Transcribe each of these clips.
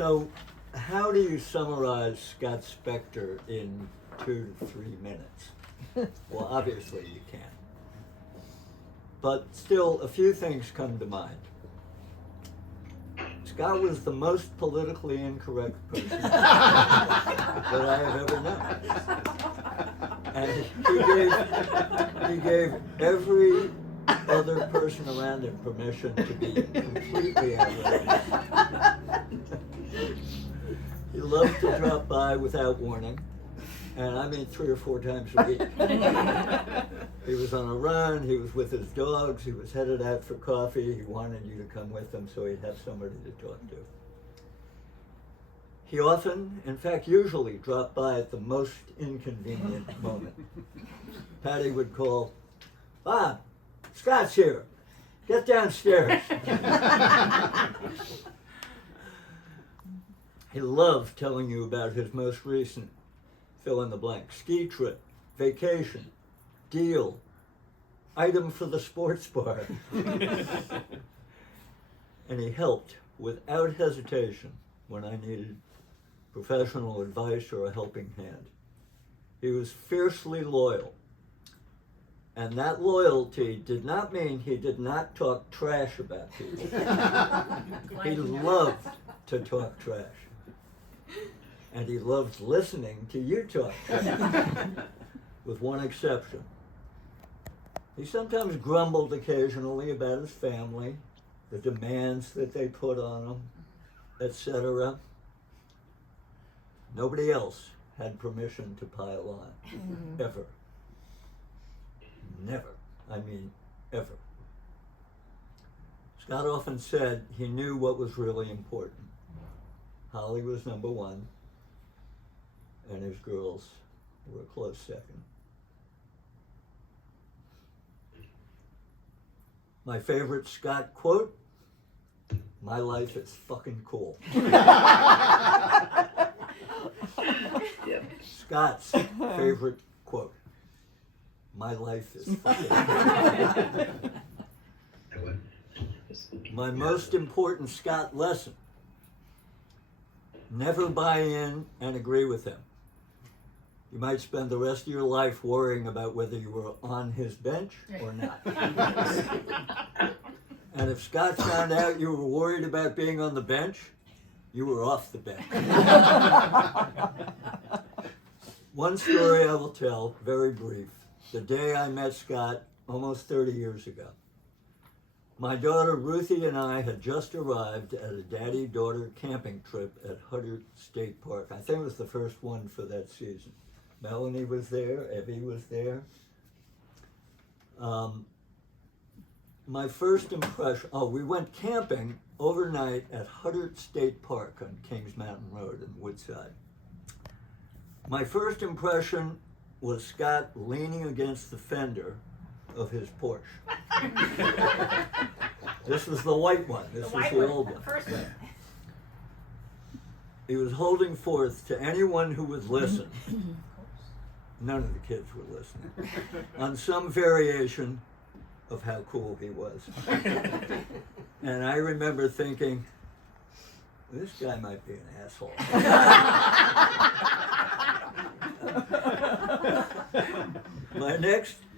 So, how do you summarize Scott Spector in 2 to 3 minutes? Well, obviously you can't. But still, a few things come to mind. Scott was the most politically incorrect person that I have ever known. And he gave every other person around him permission to be completely outrageous. He loved to drop by without warning, and I mean 3 or 4 times a week. He was on a run, he was with his dogs, he was headed out for coffee, he wanted you to come with him so he'd have somebody to talk to. He often, in fact usually, dropped by at the most inconvenient moment. Patty would call, "Bob, Scott's here, get downstairs." He loved telling you about his most recent fill-in-the-blank ski trip, vacation, deal, item for the sports bar. And he helped without hesitation when I needed professional advice or a helping hand. He was fiercely loyal. And that loyalty did not mean he did not talk trash about people. He loved to talk trash. And he loved listening to you talk trash, with one exception. He sometimes grumbled occasionally about his family, the demands that they put on him, etc. Nobody else had permission to pile on, ever. Never. I mean, ever. Scott often said he knew what was really important. Holly was number 1, and his girls were a close second. My favorite Scott quote: "My life is fucking cool." Scott's favorite quote: "My life is fucking cool." My most important Scott lesson: never buy in and agree with him. You might spend the rest of your life worrying about whether you were on his bench or not. And if Scott found out you were worried about being on the bench, you were off the bench. One story I will tell, very brief. The day I met Scott, almost 30 years ago. My daughter Ruthie and I had just arrived at a daddy-daughter camping trip at Huddart State Park. I think it was the first one for that season. Melanie was there, Evie was there. My first impression, we went camping overnight at Huddart State Park on Kings Mountain Road in Woodside. My first impression was Scott leaning against the fender of his Porsche. This was the white one. This was the old one. First one. He was holding forth to anyone who would listen. None of the kids were listening. On some variation of how cool he was. And I remember thinking, this guy might be an asshole.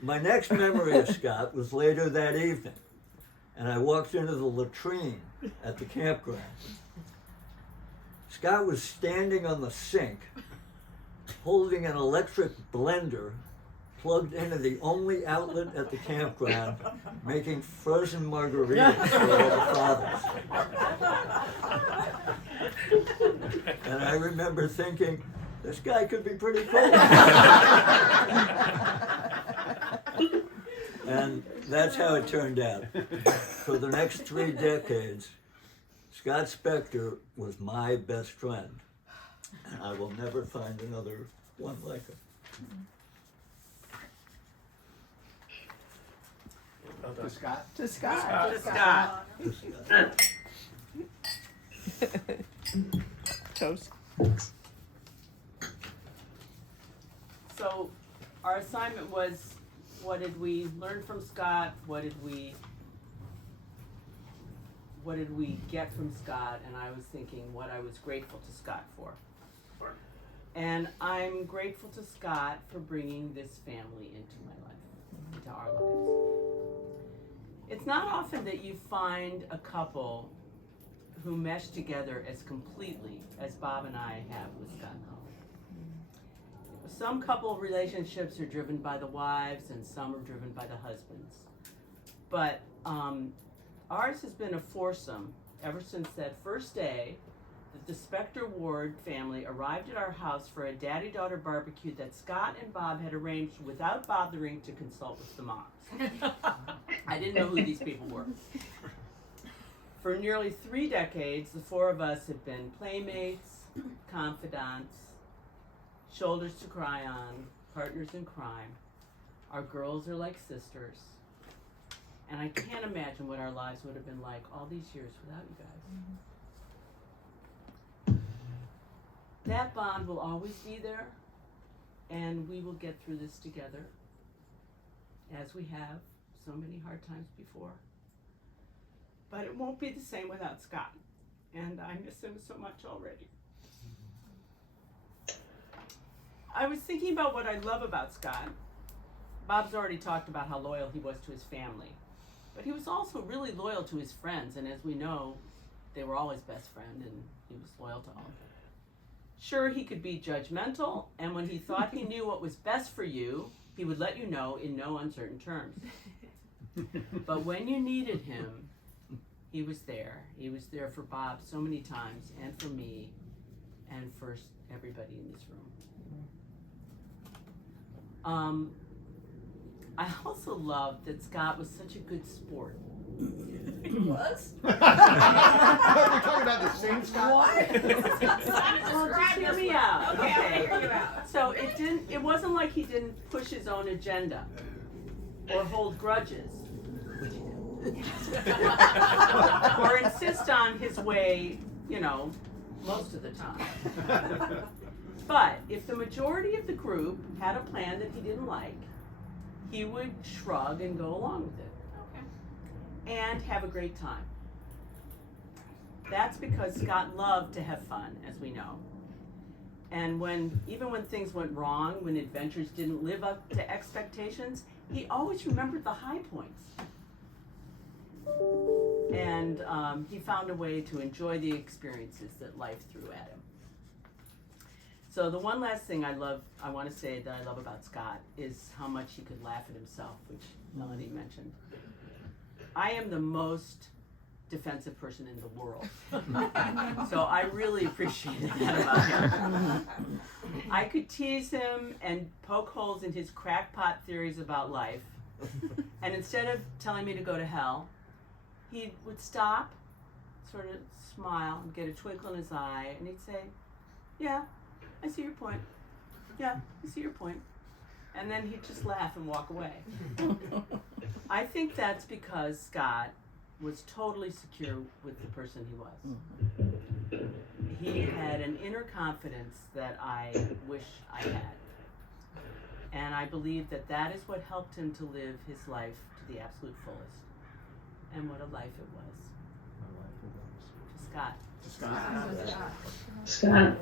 My next memory of Scott was later that evening, and I walked into the latrine at the campground. Scott was standing on the sink, holding an electric blender plugged into the only outlet at the campground, making frozen margaritas for all the fathers. And I remember thinking, this guy could be pretty cool. And that's how it turned out. For the next 3 decades, Scott Spector was my best friend. And I will never find another one like him. To Scott. To Scott. To Scott. Toast. So our assignment was, what did we learn from Scott? What did we what did we get from Scott, and I was thinking what I was grateful to Scott for. And I'm grateful to Scott for bringing this family into my life, into our lives. It's not often that you find a couple who mesh together as completely as Bob and I have with Scott and Holly. Some couple relationships are driven by the wives and some are driven by the husbands. But ours has been a foursome ever since that first day that the Spector Ward family arrived at our house for a daddy-daughter barbecue that Scott and Bob had arranged without bothering to consult with the moms. I didn't know who these people were. For nearly 3 decades, the four of us have been playmates, confidants, shoulders to cry on, partners in crime. Our girls are like sisters. And I can't imagine what our lives would have been like all these years without you guys. That bond will always be there, and we will get through this together, as we have so many hard times before. But it won't be the same without Scott, and I miss him so much already. I was thinking about what I love about Scott. Bob's already talked about how loyal he was to his family, but he was also really loyal to his friends, and as we know, they were all his best friend, and he was loyal to all of them. Sure, he could be judgmental, and when he thought he knew what was best for you, he would let you know in no uncertain terms. But when you needed him, he was there. He was there for Bob so many times, and for me, and for everybody in this room. I also loved that Scott was such a good sport. He was? We're talking about the same Scott? Well, just hear me out. Okay, I'll figure you out. So it wasn't like he didn't push his own agenda or hold grudges or insist on his way, most of the time. But if the majority of the group had a plan that he didn't like, he would shrug and go along with it. And have a great time. That's because Scott loved to have fun, as we know. And even when things went wrong, when adventures didn't live up to expectations, he always remembered the high points. And he found a way to enjoy the experiences that life threw at him. So the one last thing I want to say that I love about Scott is how much he could laugh at himself, which Melanie mentioned. I am the most defensive person in the world. So I really appreciated that about him. I could tease him and poke holes in his crackpot theories about life. And instead of telling me to go to hell, he would stop, sort of smile, and get a twinkle in his eye, and he'd say, "Yeah, I see your point. Yeah, I see your point." And then he'd just laugh and walk away. I think that's because Scott was totally secure with the person he was. He had an inner confidence that I wish I had. And I believe that is what helped him to live his life to the absolute fullest. And what a life it was. Scott. Scott. Scott.